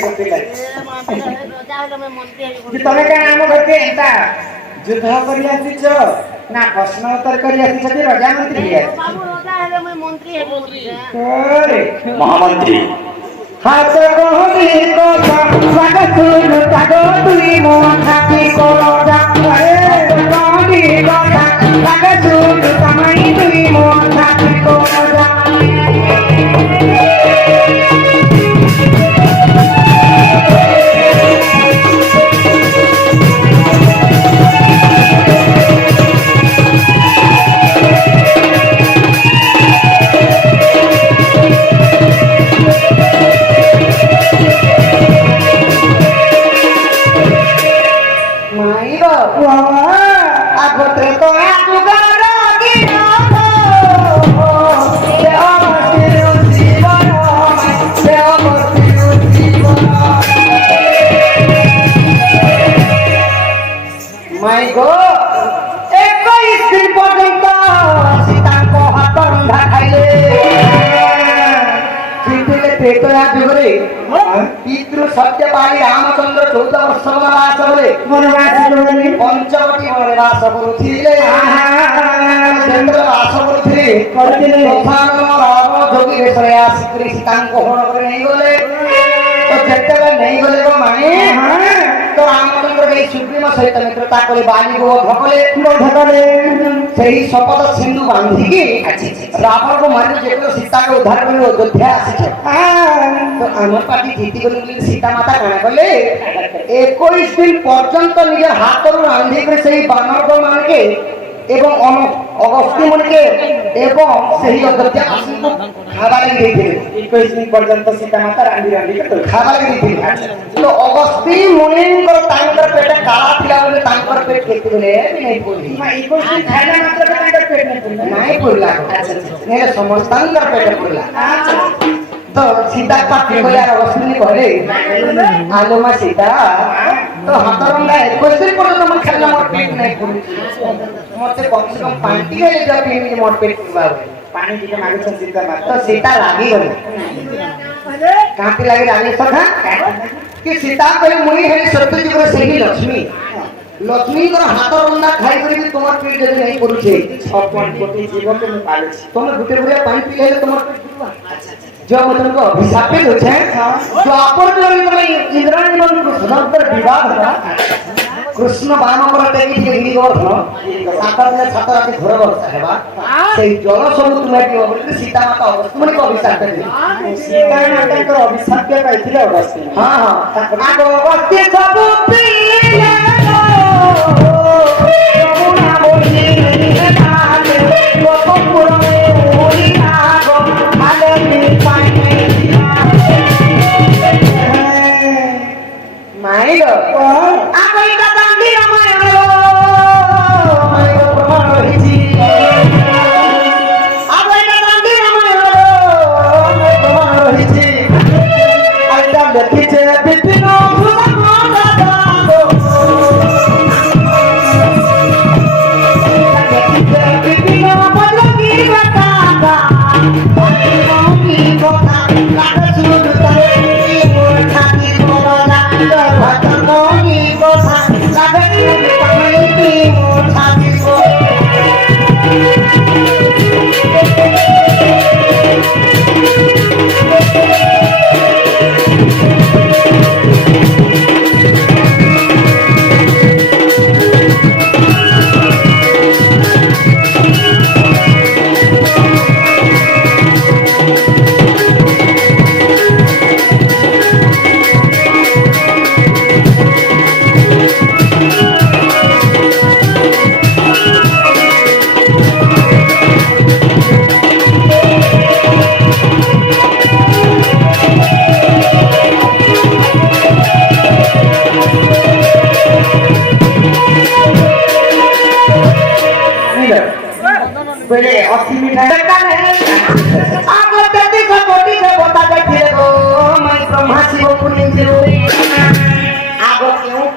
गोपिला रजा हेले मैं मंत्री कि तमे का नाम करके एंता युद्ध करी आसीच ना प्रश्न उत्तर करी आसीच कि रजा मंत्री है बाबू रजा हेले मैं मंत्री है अरे महामंत्री हाथ कोहली को स्वागत सुन तागो तुई मोन हाथी को रजा अरे कोहली को स्वागत सुन तमाई तुई मोन हाथी को रजा पितृ सत्यपाली रामचंद्र 14 वर्ष वनवास बोले पंचवटी वनवास करुथिले चंद्रवास करुथिले जोगी वेशरे आसिकरी सीतांको हरण करे नहीं गले तो जेतेबे नहीं गले गो माने तो रामचंद्र के सुग्रीव सहित मित्रता करे बाली को धकले सही शपथ सिंधु बांधी की रावण को मारे जेतो सीता को उद्धार करे अयोध्या आसी तो आम पार्टी जीती गली सीता माता कण कले 21 दिन पर्यंत निज हाथ रांधी कर सही बानर को मान के एवं अगस्त्य मन के एवं सही अयोध्या आसी को खावा लगी देथिले 21 दिन पर्यंत सीता माता रांधी के खावा लगी देथिले तो अगस्त्य मुनि को तांकर पेट काला थिला बोले तांकर पेट केतिले नहीं बोली 21 दिन खाइला मात्र के तांकर पेट नहीं बोलला नहीं समस्तांकर पेट बोलला तो सीता पाटी को यार अगस्त्य कहले आलो मा सीता तो हातरंगा 21 दिन पर्यंत मन खाइला मोर पेट नहीं बोली मते कम से कम पानी के जब पीनी मोर पेट पूरा पानी के मागे छ सीता मा तो सीता लागी गले कांटी लागी रानी सखा कि सीता कहे मुनि है सत्यजी को सही लक्ष्मी लक्ष्मी को हाथ रंदा खाई करी तुम्हार पेट जदी नहीं करू छे 56 कोटी जीव के मैं पाले छी तुम गुटे गुटे पानी पी ले तुम्हार पेट पूरा जो मतलब को अभिशाप पे होते हैं जो आपन जो इंद्राणी मन को सदंतर विवाद होला कृष्ण बाण पर टेकी के गिरी गोर सातर ने छातर के घर वर्षा हेबा सेही जल सब तुमे के बोले सीता माता अगस्त्य को अभिशाप दे सीता माता को अभिशाप के पाइथिले अगस्त्य हां हां आगो अगस्त्य सब पीले यमुना बोली नाले गोपुर में ओली आगो आले नी पानी माइलो आगो इटा बांधी रामायण रो माइलो प्रमाण रहिछि आगो इटा बांधी रामायण रो माइलो प्रमाण रहिछि आइटा देखिछे विपिन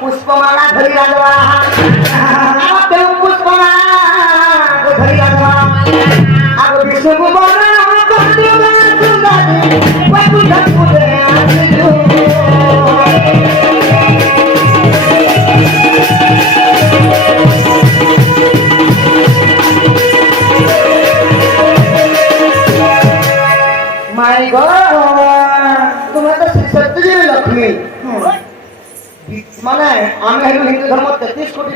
पुष्पमाला धरी राजवा आप पुष्पमाला धरी राजवा आप विष्णु को बोला को दुर्गा सुंदरी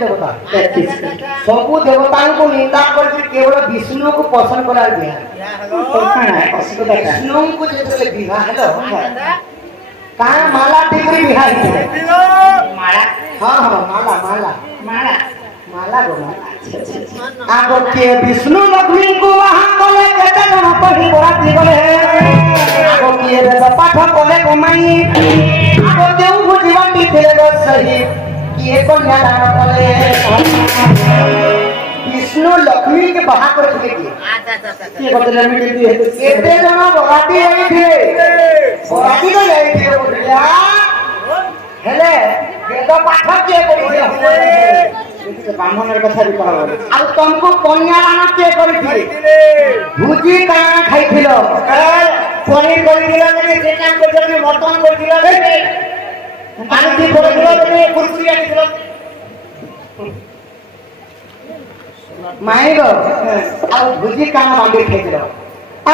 देवता सबु देवता को निंदा करके केवल विष्णु को पसंद करार दिया विष्णु को जेतले विवाह हेलो का माला टिकरी विवाह हेलो माला हां हां माला माला माला माला गो आगो के विष्णु लक्ष्मी को वहां कोले केते जन पढ़ी बराती गले आगो के रे पाठ कोले कमाई आगो देउ जीवन दी थे गो सही किए कन्या दान कोले विष्णु लक्ष्मी के बाहा कर दिए के बदले में दी है केते जन बराती आई थे बराती तो आई थे बोलिया हेले वेद पाठ के करी ब्राह्मण कथा भी कहा आ तुमको कन्या दान के करी थी भुजी का खाई थिलो पनीर करी दिला ने चिकन को जने मटन को दिला ने पानी की को दिला ने कुर्सी आनी दिला माई गो आ भुजी का बांधी खाई थिलो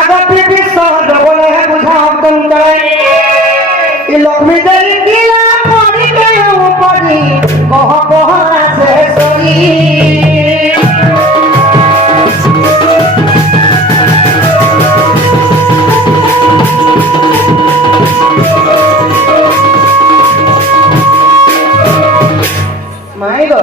अगर पीपी सह डबले है बुझा हम तुम करे ई लक्ष्मी देवी दिला पड़ी गए ऊपरी कह कह से सोई माई गो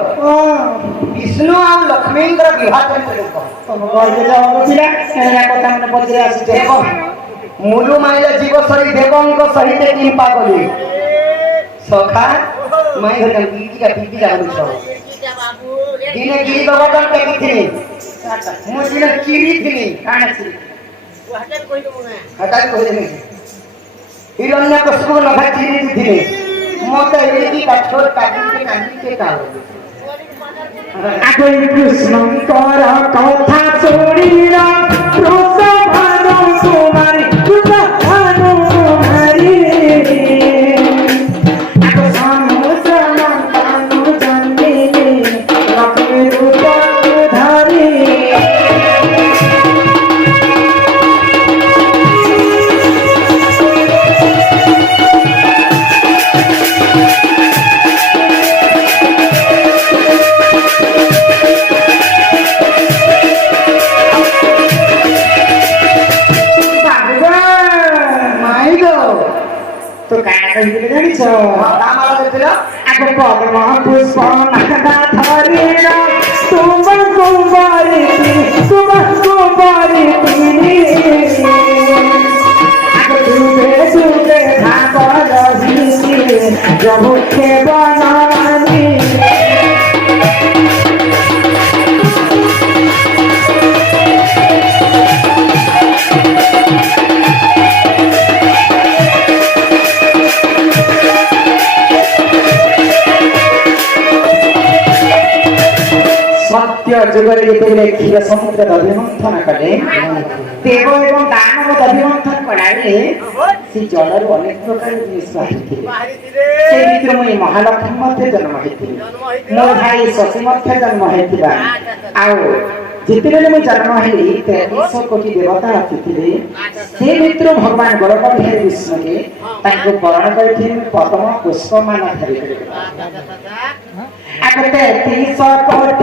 विष्णु और लक्ष्मी का विवाह करते देखो तुम कहते जाओ बुझिला एना कथा मन पदरे आसी देखो मुलु माइला जीव सरी देवंक सहित किंपा कली सखा माई घर का पीकी का बुझो दिने गिरी बाबा का टेकी थी मु दिने चिरी थी काना छी हटाई कोई नहीं हिरण्य कश्यप लखा चिरी थी मोते एकी का छोट काटी के का आगो कृष्ण कर कथा छोड़ीरा रोसभानु कुमारी कुमारी आगो समुद्र मंथनु जन्मिनी लक्ष्मी रूप धारी तो काय कहिबे जानि छ कामाला देतिला आगो पद्म पुष्प नाखदा धरिरा तुम कुमारी तिनी आगो दुबे दुबे भाग रही जब के बनानी सत्य जुगरे जेतेबेले क्षीर समुद्र अभिमंथन कले देव एवं दानव अभिमंथन कराले से जलर अनेक प्रकार जिनिस बाहिथिले से भितर मुई महालक्ष्मी मध्ये जन्म हेतिले मोर भाई शशि मध्ये जन्म हेतिबा आउ जेतेबेले मुई जन्म हेली 23 कोटी देवता आथिले से भितर भगवान गणपति हे विष्णु के ताको वर्ण करथिन पद्म पुष्प माला धरि आगते 30 कोटी